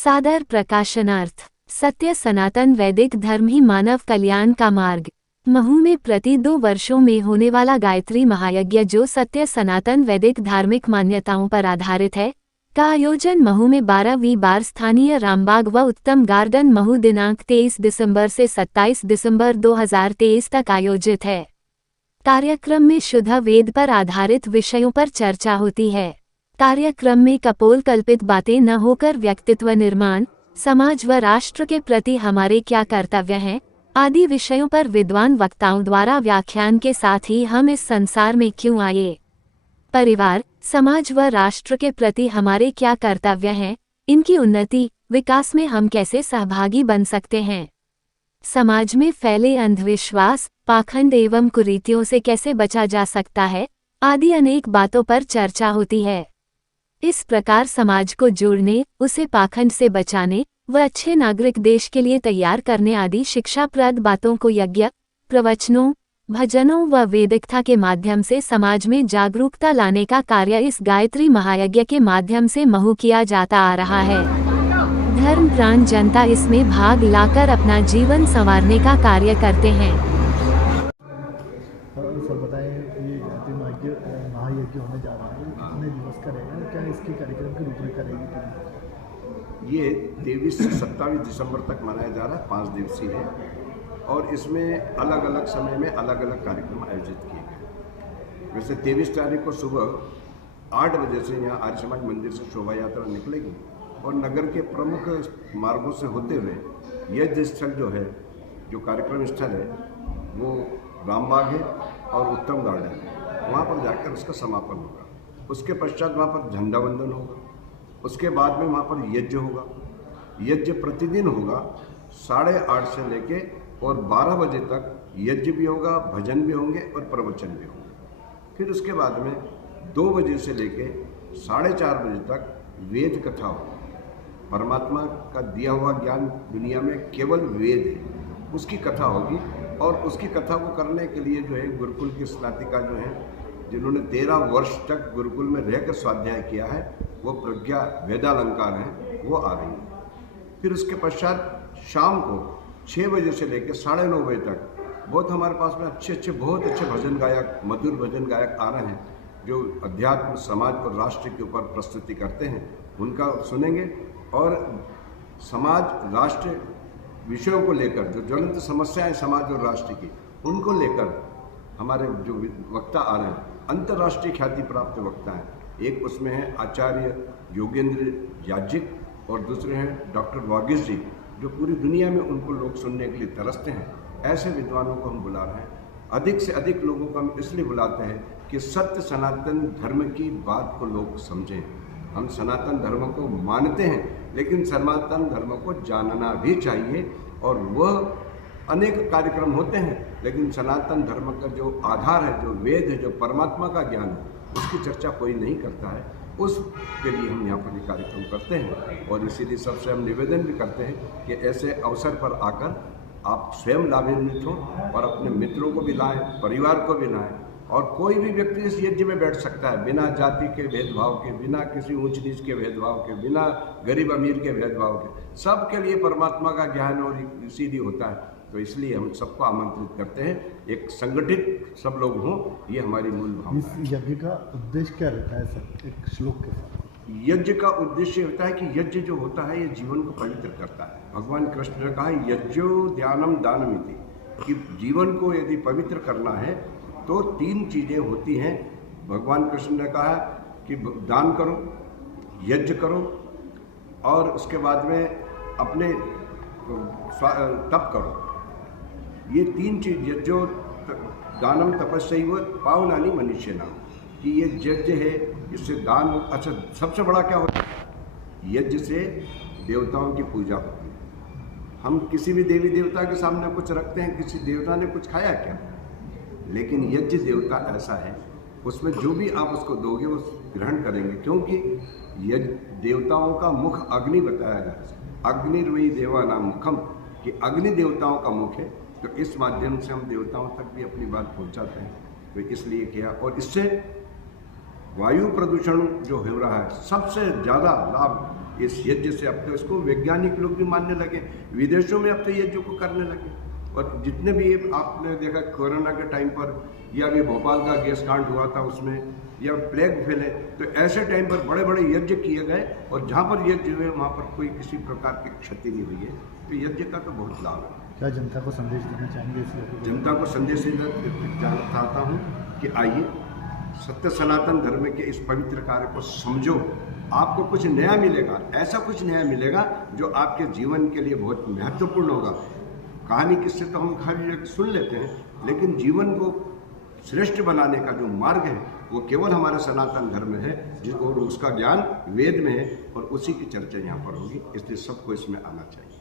सादर प्रकाशनार्थ। सत्य सनातन वैदिक धर्म ही मानव कल्याण का मार्ग। महू में प्रति 2 वर्षों में होने वाला गायत्री महायज्ञ, जो सत्य सनातन वैदिक धार्मिक मान्यताओं पर आधारित है, का आयोजन महू में 12वीं बार स्थानीय रामबाग व उत्तम गार्डन महू दिनांक 23 दिसंबर से 27 दिसंबर 2023 तक आयोजित है। कार्यक्रम में शुद्ध वेद पर आधारित विषयों पर चर्चा होती है। कार्यक्रम में कपोल कल्पित बातें न होकर व्यक्तित्व निर्माण, समाज व राष्ट्र के प्रति हमारे क्या कर्तव्य हैं, आदि विषयों पर विद्वान वक्ताओं द्वारा व्याख्यान के साथ ही हम इस संसार में क्यों आए, परिवार, समाज व राष्ट्र के प्रति हमारे क्या कर्तव्य हैं, इनकी उन्नति, विकास में हम कैसे सहभागी बन सकते हैं, समाज में फैले अंधविश्वास, पाखंड एवं कुरीतियों से कैसे बचा जा सकता है, आदि अनेक बातों पर चर्चा होती है। इस प्रकार समाज को जोड़ने, उसे पाखंड से बचाने व अच्छे नागरिक देश के लिए तैयार करने आदि शिक्षाप्रद बातों को यज्ञ, प्रवचनों, भजनों व वेदिकता के माध्यम से समाज में जागरूकता लाने का कार्य इस गायत्री महायज्ञ के माध्यम से महू किया जाता आ रहा है। धर्मप्राण जनता इसमें भाग लाकर अपना जीवन संवारने का कार्य करते हैं। सर बताएं, ये गायत्री महायज्ञ होने जा रहा है, कितने दिवस का रहेगा, क्या इसके कार्यक्रम की रूपरेखा रहेगी? ये 23 से 27 दिसंबर तक मनाया जा रहा है, 5 दिवसीय है और इसमें अलग अलग समय में अलग अलग कार्यक्रम आयोजित किए गए। वैसे 23 तारीख को सुबह 8 बजे से यहाँ आर्य समाज मंदिर से शोभा यात्रा निकलेगी और नगर के प्रमुख मार्गों से होते हुए यज्ञ स्थल जो है, जो कार्यक्रम स्थल है, वो रामबाग है और उत्तम गार्डन है, वहाँ पर जाकर उसका समापन होगा। उसके पश्चात वहाँ पर झंडा वंदन होगा। उसके बाद में वहाँ पर यज्ञ होगा। यज्ञ प्रतिदिन होगा 8:30 से लेके और 12 बजे तक यज्ञ भी होगा, भजन भी होंगे और प्रवचन भी होंगे। फिर उसके बाद में 2 बजे से लेके 4:30 बजे तक वेद कथा होगी। परमात्मा का दिया हुआ ज्ञान दुनिया में केवल वेद है, उसकी कथा होगी और उसकी कथा को करने के लिए जो है गुरुकुल की स्नातिका जो है, जिन्होंने 13 वर्ष तक गुरुकुल में रहकर स्वाध्याय किया है, वो प्रज्ञा वेदालंकार हैं, वो आ रही है। फिर उसके पश्चात शाम को 6 बजे से लेकर 9:30 बजे तक बहुत हमारे पास में बहुत अच्छे भजन गायक, मधुर भजन गायक आ रहे हैं, जो अध्यात्म, समाज और राष्ट्र के ऊपर प्रस्तुति करते हैं, उनका सुनेंगे और समाज, राष्ट्र विषयों को लेकर, जो ज्वलंत समस्याएं समाज और राष्ट्र की, उनको लेकर हमारे जो वक्ता आ रहे हैं, अंतर्राष्ट्रीय ख्याति प्राप्त वक्ता हैं। एक उसमें है आचार्य योगेंद्र याज्ञिक और दूसरे हैं डॉक्टर वागीश जी, जो पूरी दुनिया में उनको लोग सुनने के लिए तरसते हैं। ऐसे विद्वानों को हम बुला रहे हैं। अधिक से अधिक लोगों को हम इसलिए बुलाते हैं कि सत्य सनातन धर्म की बात को लोग समझें। हम सनातन धर्म को मानते हैं, लेकिन सनातन धर्म को जानना भी चाहिए और वह अनेक कार्यक्रम होते हैं, लेकिन सनातन धर्म का जो आधार है, जो वेद है, जो परमात्मा का ज्ञान है, उसकी चर्चा कोई नहीं करता है। उसके लिए हम यहाँ पर ये कार्यक्रम करते हैं और इसीलिए सबसे हम निवेदन भी करते हैं कि ऐसे अवसर पर आकर आप स्वयं लाभान्वित हों और अपने मित्रों को भी लाएं, परिवार को भी लाएं। और कोई भी व्यक्ति इस यज्ञ में बैठ सकता है, बिना जाति के भेदभाव के, बिना किसी ऊंच नीच के भेदभाव के, बिना गरीब अमीर के भेदभाव के। सबके लिए परमात्मा का ज्ञान और इसीलिए होता है। तो इसलिए हम सबको आमंत्रित करते हैं, एक संगठित सब लोग हों, ये हमारी मूल भावना है। इस यज्ञ का उद्देश्य क्या रहता है सर, एक श्लोक के साथ? यज्ञ का उद्देश्य होता है कि यज्ञ जो होता है, ये जीवन को पवित्र करता है। भगवान कृष्ण ने कहा है यज्ञो ध्यानम दानमिति, कि जीवन को यदि पवित्र करना है तो 3 चीज़ें होती हैं। भगवान कृष्ण ने कहा कि दान करो, यज्ञ करो और उसके बाद में अपने तप करो। ये 3 चीज, यज्ञो दानम तपस्यैव पावनानि मनुष्याणां, कि ये यज्ञ है, इससे दान। अच्छा, सबसे बड़ा क्या होता है? यज्ञ से देवताओं की पूजा होती है। हम किसी भी देवी देवता के सामने कुछ रखते हैं, किसी देवता ने कुछ खाया क्या? लेकिन यज्ञ देवता ऐसा है, उसमें जो भी आप उसको दोगे वो ग्रहण करेंगे, क्योंकि यज्ञ देवताओं का मुख अग्नि बताया गया है। अग्निर्वै देवानां मुखम, कि अग्नि देवताओं का मुख है। तो इस माध्यम से हम देवताओं तक भी अपनी बात पहुंचाते हैं। तो इसलिए किया, और इससे वायु प्रदूषण जो हो रहा है, सबसे ज़्यादा लाभ इस यज्ञ से अब तो इसको वैज्ञानिक लोग भी मानने लगे, विदेशों में अब तो यज्ञ को करने लगे। और जितने भी आपने देखा कोरोना के टाइम पर या भी भोपाल का गैस कांड हुआ था उसमें, या प्लेग फैले, तो ऐसे टाइम पर बड़े बड़े यज्ञ किए गए और जहाँ पर यज्ञ हुए वहाँ पर कोई किसी प्रकार की क्षति नहीं हुई है। तो यज्ञ का तो बहुत लाभ है। क्या जनता को संदेश देना चाहेंगे इसलिए? जनता को संदेश देना चाहता हूँ कि आइए सत्य सनातन धर्म के इस पवित्र कार्य को समझो, आपको कुछ नया मिलेगा, ऐसा कुछ नया मिलेगा जो आपके जीवन के लिए बहुत महत्वपूर्ण होगा। कहानी किससे तो हम खाली सुन लेते हैं, लेकिन जीवन को श्रेष्ठ बनाने का जो मार्ग है वो केवल हमारा सनातन धर्म है, और उसका ज्ञान वेद में है और उसी की चर्चा यहाँ पर होगी, इसलिए सबको इसमें आना चाहिए।